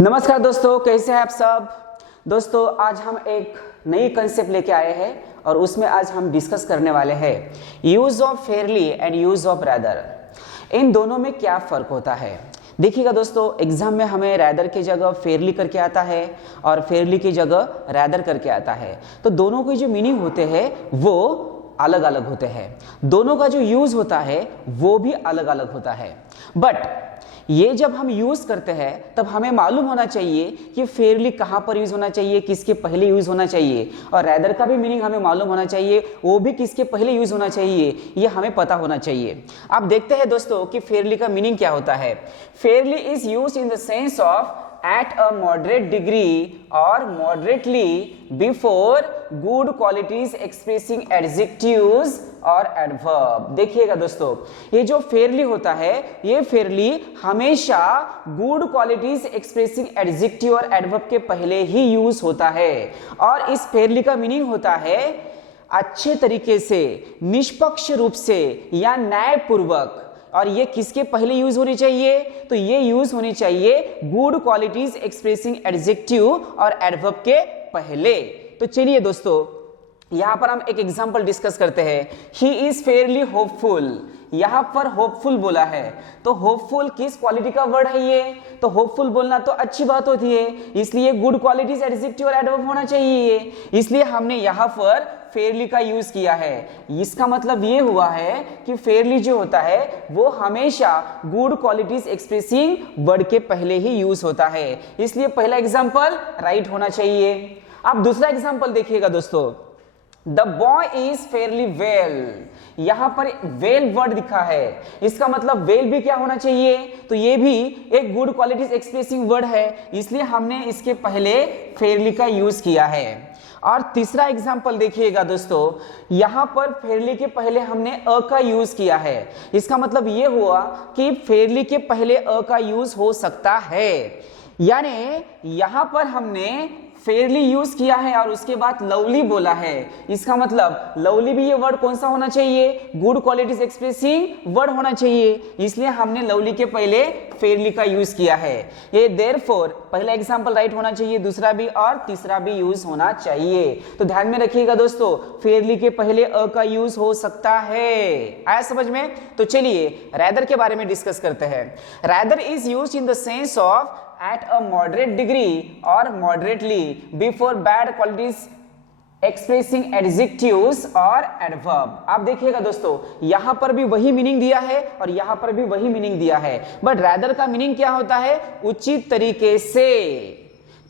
नमस्कार दोस्तों, कैसे हैं आप सब। दोस्तों आज हम एक नई कंसेप्ट लेके आए हैं और उसमें आज हम डिस्कस करने वाले हैं use of fairly and use of rather. इन दोनों में क्या फ़र्क होता है। देखिएगा दोस्तों, एग्जाम में हमें रैदर की जगह फेयरली करके आता है और फेयरली की जगह रैदर करके आता है, तो दोनों के जो मीनिंग होते हैं वो अलग अलग होते हैं। दोनों का जो यूज होता है वो भी अलग अलग होता है। बट ये जब हम यूज करते हैं तब हमें मालूम होना चाहिए कि फेयरली कहाँ पर यूज होना चाहिए, किसके पहले यूज होना चाहिए, और रैदर का भी मीनिंग हमें मालूम होना चाहिए, वो भी किसके पहले यूज होना चाहिए, ये हमें पता होना चाहिए। अब देखते हैं दोस्तों कि फेयरली का मीनिंग क्या होता है। Fairlie is use in the sense of at a moderate degree or moderately before good qualities expressing adjectives और adverb। देखिएगा दोस्तों, ये जो फेयरली होता है, ये फेयरली हमेशा गुड क्वालिटीज एक्सप्रेसिंग एडजेक्टिव और एडवर्ब के पहले ही यूज होता है। और इस फेयरली का मीनिंग होता है अच्छे तरीके से, निष्पक्ष रूप से या न्यायपूर्वक। और ये किसके पहले यूज होनी चाहिए, तो ये यूज होनी चाहिए गुड क्वालिटीज एक्सप्रेसिंग एडजेक्टिव और एडवर्ब के पहले। तो चलिए दोस्तों, यहां पर हम एक एग्जांपल डिस्कस करते हैं। ही इज फेयरली होपफुल, यहां पर होपफुल बोला है, तो होपफुल किस क्वालिटी का वर्ड है ये, तो होपफुल बोलना तो अच्छी बात होती है, इसलिए गुड क्वालिटीज एडजेक्टिव और एडवर्ब होना चाहिए, इसलिए हमने यहां पर फेयरली का यूज किया है। इसका मतलब ये हुआ है कि फेयरली जो होता है वो हमेशा गुड क्वालिटीज एक्सप्रेसिंग वर्ड के पहले ही यूज होता है, इसलिए पहला एग्जांपल राइट होना चाहिए। अब दूसरा एग्जांपल देखिएगा दोस्तों, the boy is fairly well, यहां पर वेल वर्ड दिखा है, इसका मतलब वेल भी क्या होना चाहिए, तो ये भी एक गुड क्वालिटीज एक्सप्रेसिंग वर्ड है, इसलिए हमने इसके पहले फेयरली का यूज किया है। और तीसरा एग्जांपल देखिएगा दोस्तों, यहां पर फेयरली के पहले हमने अ का यूज किया है, इसका मतलब ये हुआ कि फेयरली के पहले अ का यूज हो सकता है, यानी यहां पर हमने फेयरली यूज किया है और उसके बाद लवली बोला है, इसका मतलब लवली भी ये वर्ड कौन सा होना चाहिए, गुड क्वालिटीज एक्सप्रेसिंग वर्ड होना चाहिए, इसलिए हमने लवली के पहले फेयरली का यूज किया है। ये देयरफॉर पहला एग्जांपल राइट होना चाहिए, दूसरा भी और तीसरा भी यूज होना चाहिए। तो ध्यान में रखिएगा दोस्तों, फेयरली के पहले अ का यूज हो सकता है। आया समझ में। तो चलिए रैदर के बारे में डिस्कस करते हैं। Rather is used in the sense of at a moderate degree or moderately before bad qualities expressing adjectives और adverb। आप देखिएगा दोस्तों, यहां पर भी वही मीनिंग दिया है और यहां पर भी वही मीनिंग दिया है, बट rather का मीनिंग क्या होता है, उचित तरीके से।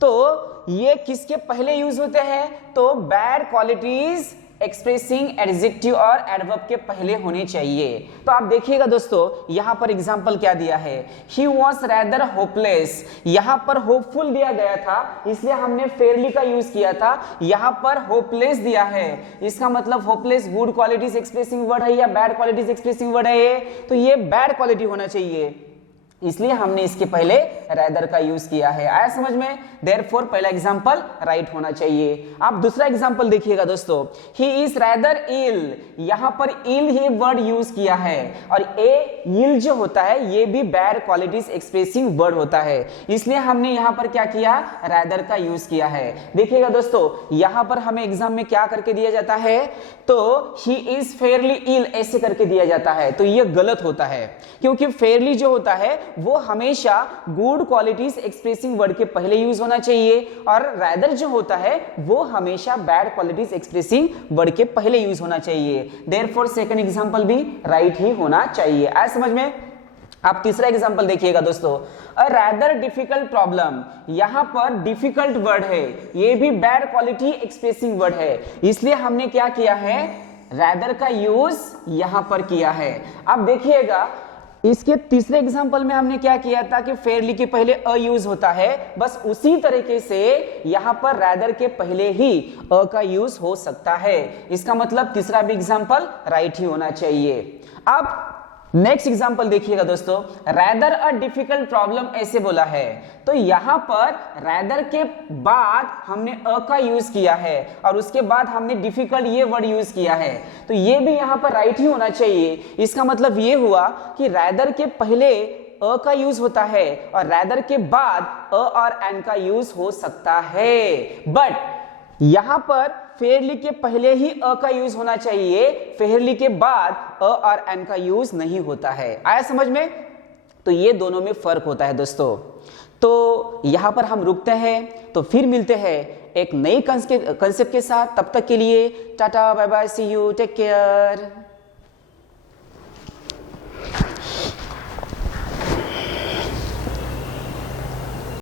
तो ये किसके पहले यूज होते हैं, तो बैड क्वालिटीज एक्सप्रेसिंग एडजेक्टिव और एडवर्ब के पहले होने चाहिए। तो आप देखिएगा दोस्तों, यहां पर एग्जांपल क्या दिया है, ही वॉज रैदर होपलेस, यहां पर होपफुल दिया गया था इसलिए हमने फेयरली का यूज किया था, यहां पर होपलेस दिया है, इसका मतलब hopeless good qualities expressing word है या बैड क्वालिटीज एक्सप्रेसिंग वर्ड है, ये तो ये बैड क्वालिटी होना चाहिए, इसलिए हमने इसके पहले रैदर का यूज किया है। आया समझ में। देयरफॉर पहला एग्जांपल राइट होना चाहिए। आप दूसरा एग्जांपल देखिएगा दोस्तों, ही इज रैदर इल, यहां पर इल ही वर्ड यूज किया है और ए इल जो होता है ये भी बैड क्वालिटीज एक्सप्रेसिंग वर्ड होता है, इसलिए हमने यहां पर क्या किया, रैदर का यूज किया है। देखिएगा दोस्तों, यहां पर हमें एग्जाम में क्या करके दिया जाता है, तो ही इज फेयरली इल ऐसे करके दिया जाता है, तो ये गलत होता है, क्योंकि फेयरली जो होता है वो हमेशा गुड क्वालिटीज एक्सप्रेसिंग वर्ड के पहले यूज होना चाहिए और रैदर जो होता है वो हमेशा बैड क्वालिटीज एक्सप्रेसिंग वर्ड के पहले यूज होना चाहिए। देयरफॉर सेकंड एग्जांपल भी राइट ही होना चाहिए। आया समझ में। आप तीसरा एग्जांपल देखिएगा दोस्तों, अ रैदर डिफिकल्ट प्रॉब्लम, यहां पर डिफिकल्ट वर्ड है, ये भी बैड क्वालिटी एक्सप्रेसिंग वर्ड है, इसलिए हमने क्या किया है, रैदर का यूज यहां पर किया है। अब देखिएगा, इसके तीसरे एग्जांपल में हमने क्या किया था कि फेयरली के पहले अ यूज होता है, बस उसी तरीके से यहां पर रैदर के पहले ही अ का यूज हो सकता है, इसका मतलब तीसरा भी एग्जांपल राइट ही होना चाहिए। अब नेक्स्ट एग्जांपल देखिएगा दोस्तों, रैदर अ डिफिकल्ट प्रॉब्लम ऐसे बोला है, तो यहां पर रैदर के बाद हमने अ का यूज किया है और उसके बाद हमने डिफिकल्ट ये वर्ड यूज किया है, तो ये भी यहां पर राइट ही होना चाहिए। इसका मतलब ये हुआ कि रैदर के पहले अ का यूज होता है और रैदर के बाद अ और एन का यूज हो सकता है, बट यहां पर फेयरली के पहले ही अ का यूज होना चाहिए, फेयरली के बाद अ और एन का यूज नहीं होता है। आया समझ में? तो ये दोनों में फर्क होता है दोस्तों। तो यहां पर हम रुकते हैं, तो फिर मिलते हैं एक नई कंसेप्ट के साथ। तब तक के लिए tata bye bye, see you, take care.